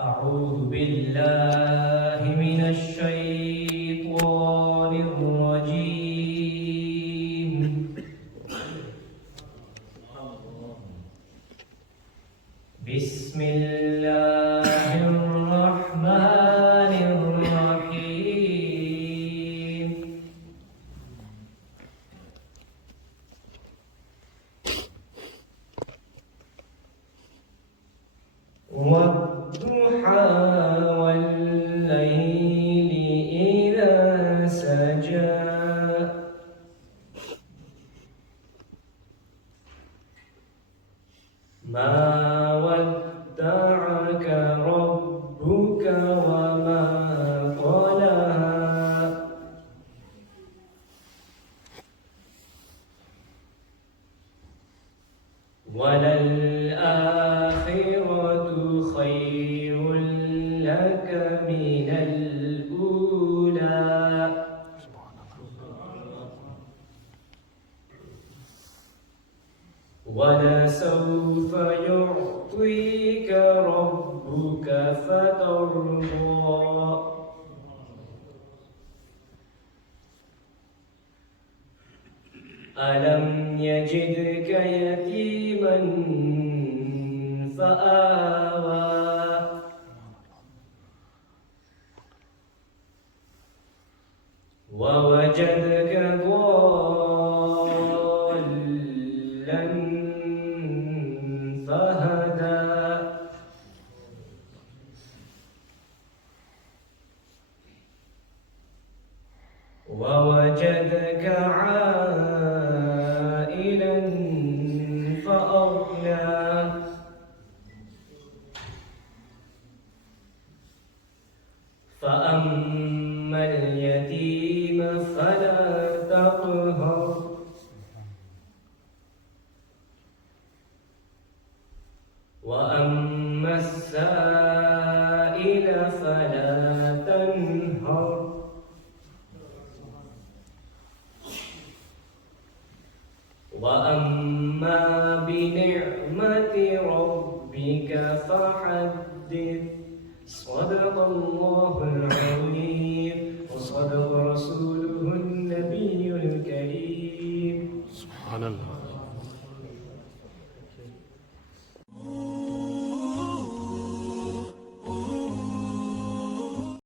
أعوذ بالله من الشيطان الرجيم. بسم الله الرحمن الرحيم. والضحى والليل إذا سجى ما ودعك ربك وما قلى وللآخرة خير لك من الأولى ولسوف يعطيك ربك فترضى ألم يجدك يتيما فآوى ووجدك ضالا فهدى ووجدك عائلا فأغنى فأما اليتيم فلا تقهر وأما السائل فلا تنهر وأما بنعمة ربك فحدث. صدق الله العظيم وصدق رسوله النبي الكريم. سبحان الله.